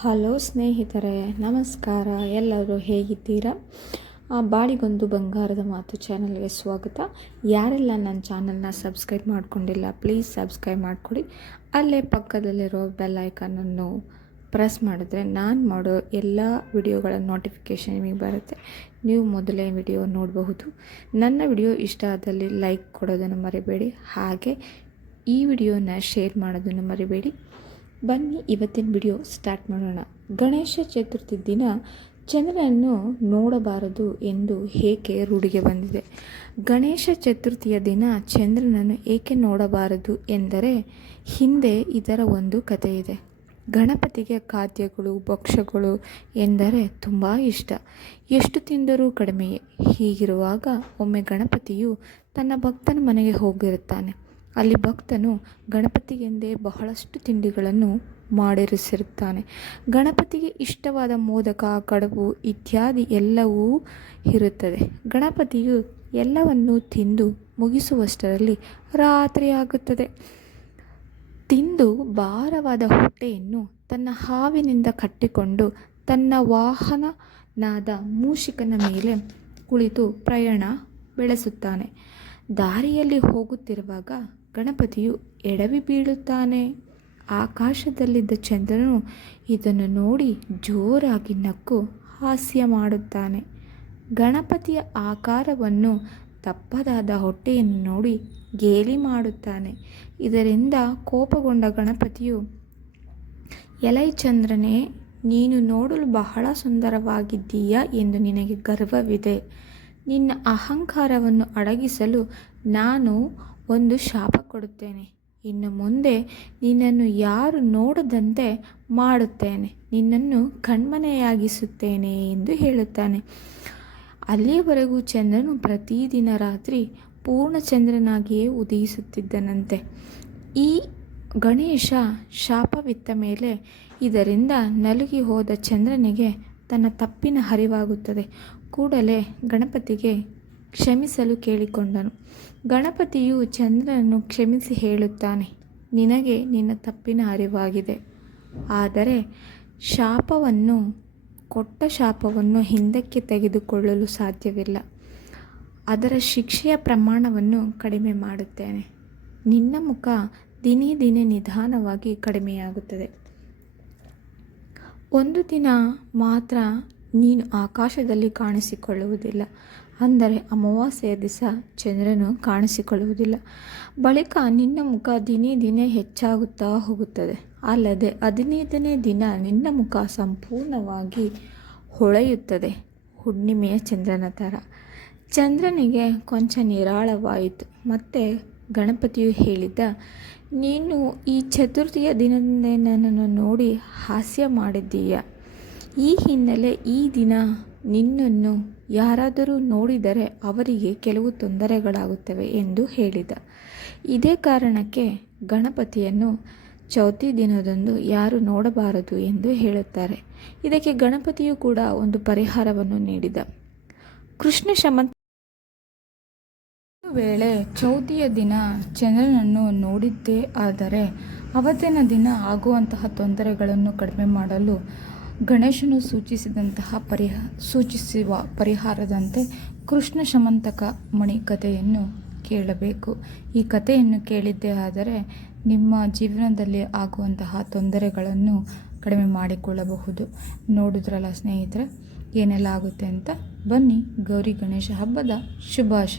Hello ಸ್ನೇಹಿತರೆ ನಮಸ್ಕಾರ. ಎಲ್ಲರೂ ಹೇಗಿದ್ದೀರಾ? ಆ, ಬಾಳಿಗೊಂದು ಬಂಗಾರದ ಮಾತು ಚಾನಲ್ಗೆ ಸ್ವಾಗತ. ಯಾರೆಲ್ಲ ನನ್ನ ಚಾನಲ್ನ ಸಬ್ಸ್ಕ್ರೈಬ್ ಮಾಡ್ಕೊಂಡಿಲ್ಲ ಪ್ಲೀಸ್ ಸಬ್ಸ್ಕ್ರೈಬ್ ಮಾಡಿಕೊಡಿ. ಅಲ್ಲೇ ಪಕ್ಕದಲ್ಲಿರೋ ಬೆಲ್ ಐಕನನ್ನು ಪ್ರೆಸ್ ಮಾಡಿದ್ರೆ ನಾನು ಮಾಡೋ ಎಲ್ಲ ವಿಡಿಯೋಗಳ ನೋಟಿಫಿಕೇಷನ್ ನಿಮಗೆ ಬರುತ್ತೆ. ನೀವು ಮೊದಲೇ ವಿಡಿಯೋ ನೋಡಬಹುದು. ನನ್ನ ವಿಡಿಯೋ ಇಷ್ಟ ಆದಲ್ಲಿ ಲೈಕ್ ಕೊಡೋದನ್ನು ಮರಿಬೇಡಿ. ಹಾಗೆ ಈ ವಿಡಿಯೋನ ಶೇರ್ ಮಾಡೋದನ್ನು ಮರಿಬೇಡಿ. ಬನ್ನಿ ಇವತ್ತಿನ ವಿಡಿಯೋ ಸ್ಟಾರ್ಟ್ ಮಾಡೋಣ. ಗಣೇಶ ಚತುರ್ಥಿ ದಿನ ಚಂದ್ರನನ್ನು ನೋಡಬಾರದು ಎಂದು ಏಕೆ ರೂಢಿಗೆ ಬಂದಿದೆ? ಗಣೇಶ ಚತುರ್ಥಿಯ ದಿನ ಚಂದ್ರನನ್ನು ಏಕೆ ನೋಡಬಾರದು ಎಂದರೆ ಹಿಂದೆ ಇದರ ಒಂದು ಕಥೆ ಇದೆ ಗಣಪತಿಗೆ ಖಾದ್ಯಗಳು, ಭಕ್ಷ್ಯಗಳು ಎಂದರೆ ತುಂಬ ಇಷ್ಟ. ಎಷ್ಟು ತಿಂದರೂ ಕಡಿಮೆಯೇ. ಹೀಗಿರುವಾಗ ಒಮ್ಮೆ ಗಣಪತಿಯು ತನ್ನ ಭಕ್ತನ ಮನೆಗೆ ಹೋಗಿರುತ್ತಾನೆ. ಅಲ್ಲಿ ಭಕ್ತನು ಗಣಪತಿಗೆಂದೇ ಬಹಳಷ್ಟು ತಿಂಡಿಗಳನ್ನು ಮಾಡಿರಿಸಿರುತ್ತಾನೆ. ಗಣಪತಿಗೆ ಇಷ್ಟವಾದ ಮೋದಕ, ಕಡುಬು ಇತ್ಯಾದಿ ಎಲ್ಲವೂ ಇರುತ್ತದೆ. ಗಣಪತಿಯು ಎಲ್ಲವನ್ನು ತಿಂದು ಮುಗಿಸುವಷ್ಟರಲ್ಲಿ ರಾತ್ರಿ ಆಗುತ್ತದೆ. ತಿಂದು ಭಾರವಾದ ಹೊಟ್ಟೆಯನ್ನು ತನ್ನ ಹಾವಿನಿಂದ ಕಟ್ಟಿಕೊಂಡು ತನ್ನ ವಾಹನನಾದ ಮೂಷಿಕನ ಮೇಲೆ ಕುಳಿತು ಪ್ರಯಾಣ ಬೆಳೆಸುತ್ತಾನೆ. ದಾರಿಯಲ್ಲಿ ಹೋಗುತ್ತಿರುವಾಗ ಗಣಪತಿಯು ಎಡವಿ ಬೀಳುತ್ತಾನೆ. ಆಕಾಶದಲ್ಲಿದ್ದ ಚಂದ್ರನು ಇದನ್ನು ನೋಡಿ ಜೋರಾಗಿ ನಕ್ಕು ಹಾಸ್ಯ ಮಾಡುತ್ತಾನೆ. ಗಣಪತಿಯ ಆಕಾರವನ್ನು ತಪ್ಪದಾದ ಹೊಟ್ಟೆಯನ್ನು ನೋಡಿ ಗೇಲಿ ಮಾಡುತ್ತಾನೆ. ಇದರಿಂದ ಕೋಪಗೊಂಡ ಗಣಪತಿಯು, ಎಲೈ ಚಂದ್ರನೇ, ನೀನು ನೋಡಲು ಬಹಳ ಸುಂದರವಾಗಿದ್ದೀಯಾ ಎಂದು ನಿನಗೆ ಗರ್ವವಿದೆ. ನಿನ್ನ ಅಹಂಕಾರವನ್ನು ಅಡಗಿಸಲು ನಾನು ಒಂದು ಶಾಪ ಕೊಡುತ್ತೇನೆ. ಇನ್ನು ಮುಂದೆ ನಿನ್ನನ್ನು ಯಾರು ನೋಡದಂತೆ ಮಾಡುತ್ತೇನೆ. ನಿನ್ನನ್ನು ಕಣ್ಮನೆಯಾಗಿಸುತ್ತೇನೆ ಎಂದು ಹೇಳುತ್ತಾನೆ. ಅಲ್ಲಿಯವರೆಗೂ ಚಂದ್ರನು ಪ್ರತಿದಿನ ರಾತ್ರಿ ಪೂರ್ಣಚಂದ್ರನಾಗಿಯೇ ಉದಯಿಸುತ್ತಿದ್ದನಂತೆ. ಈ ಗಣೇಶ ಶಾಪವಿತ್ತ ಮೇಲೆ ಇದರಿಂದ ನಲುಗಿ ಹೋದ ಚಂದ್ರನಿಗೆ ತನ್ನ ತಪ್ಪಿನ ಅರಿವಾಗುತ್ತದೆ. ಕೂಡಲೇ ಗಣಪತಿಗೆ ಕ್ಷಮಿಸಲು ಕೇಳಿಕೊಂಡನು. ಗಣಪತಿಯು ಚಂದ್ರನನ್ನು ಕ್ಷಮಿಸಿ ಹೇಳುತ್ತಾನೆ, ನಿನಗೆ ನಿನ್ನ ತಪ್ಪಿನ ಅರಿವಾಗಿದೆ. ಆದರೆ ಶಾಪವನ್ನು, ಕೊಟ್ಟ ಶಾಪವನ್ನು ಹಿಂದಕ್ಕೆ ತೆಗೆದುಕೊಳ್ಳಲು ಸಾಧ್ಯವಿಲ್ಲ. ಅದರ ಶಿಕ್ಷೆಯ ಪ್ರಮಾಣವನ್ನು ಕಡಿಮೆ ಮಾಡುತ್ತೇನೆ. ನಿನ್ನ ಮುಖ ದಿನೇ ದಿನೇ ನಿಧಾನವಾಗಿ ಕಡಿಮೆಯಾಗುತ್ತದೆ. ಒಂದು ದಿನ ಮಾತ್ರ ನೀನು ಆಕಾಶದಲ್ಲಿ ಕಾಣಿಸಿಕೊಳ್ಳುವುದಿಲ್ಲ. ಅಂದರೆ ಅಮಾವಾಸ್ಯೆಯ ದಿವಸ ಚಂದ್ರನು ಕಾಣಿಸಿಕೊಳ್ಳುವುದಿಲ್ಲ. ಬಳಿಕ ನಿನ್ನ ಮುಖ ದಿನೇ ದಿನೇ ಹೆಚ್ಚಾಗುತ್ತಾ ಹೋಗುತ್ತದೆ. ಅಲ್ಲದೆ ಹದಿನೈದನೇ ದಿನ ನಿನ್ನ ಮುಖ ಸಂಪೂರ್ಣವಾಗಿ ಹೊಳೆಯುತ್ತದೆ. ಹುಣ್ಣಿಮೆಯ ಚಂದ್ರನ ಥರ. ಚಂದ್ರನಿಗೆ ಕೊಂಚ ನಿರಾಳವಾಯಿತು. ಮತ್ತು ಗಣಪತಿಯು ಹೇಳಿದ ನೀನು ಈ ಚತುರ್ಥಿಯ ದಿನದಿಂದ ನನ್ನನ್ನು ನೋಡಿ ಹಾಸ್ಯ ಮಾಡಿದ್ದೀಯ? ಈ ಹಿನ್ನೆಲೆ ಈ ದಿನ ನಿನ್ನನ್ನು ಯಾರಾದರೂ ನೋಡಿದರೆ ಅವರಿಗೆ ಕೆಲವು ತೊಂದರೆಗಳಾಗುತ್ತವೆ ಎಂದು ಹೇಳಿದ. ಇದೇ ಕಾರಣಕ್ಕೆ ಗಣಪತಿಯನ್ನು ಚೌತಿ ದಿನದಂದು ಯಾರು ನೋಡಬಾರದು ಎಂದು ಹೇಳುತ್ತಾರೆ. ಇದಕ್ಕೆ ಗಣಪತಿಯು ಕೂಡ ಒಂದು ಪರಿಹಾರವನ್ನು ನೀಡಿದ. ಕೃಷ್ಣ ಶಮಂತ ವೇಳೆ ಚೌತಿಯ ದಿನ ಚಂದ್ರನನ್ನು ನೋಡಿದ್ದೇ ಆದರೆ ಅವತ್ತಿನ ದಿನ ಆಗುವಂತಹ ತೊಂದರೆಗಳನ್ನು ಕಡಿಮೆ ಮಾಡಲು ಗಣೇಶನು ಸೂಚಿಸಿದಂತಹ ಪರಿಹ, ಸೂಚಿಸುವ ಪರಿಹಾರದಂತೆ ಕೃಷ್ಣ ಶಮಂತಕ ಮಣಿ ಕಥೆಯನ್ನು ಕೇಳಬೇಕು. ಈ ಕಥೆಯನ್ನು ಕೇಳಿದ್ದೇ ಆದರೆ ನಿಮ್ಮ ಜೀವನದಲ್ಲಿ ಆಗುವಂತಹ ತೊಂದರೆಗಳನ್ನು ಕಡಿಮೆ ಮಾಡಿಕೊಳ್ಳಬಹುದು. ನೋಡಿದ್ರಲ್ಲ ಸ್ನೇಹಿತರೆ, ಏನೆಲ್ಲ ಆಗುತ್ತೆ ಅಂತ? ಬನ್ನಿ ಗೌರಿ ಗಣೇಶ ಹಬ್ಬದ ಶುಭಾಶಯ.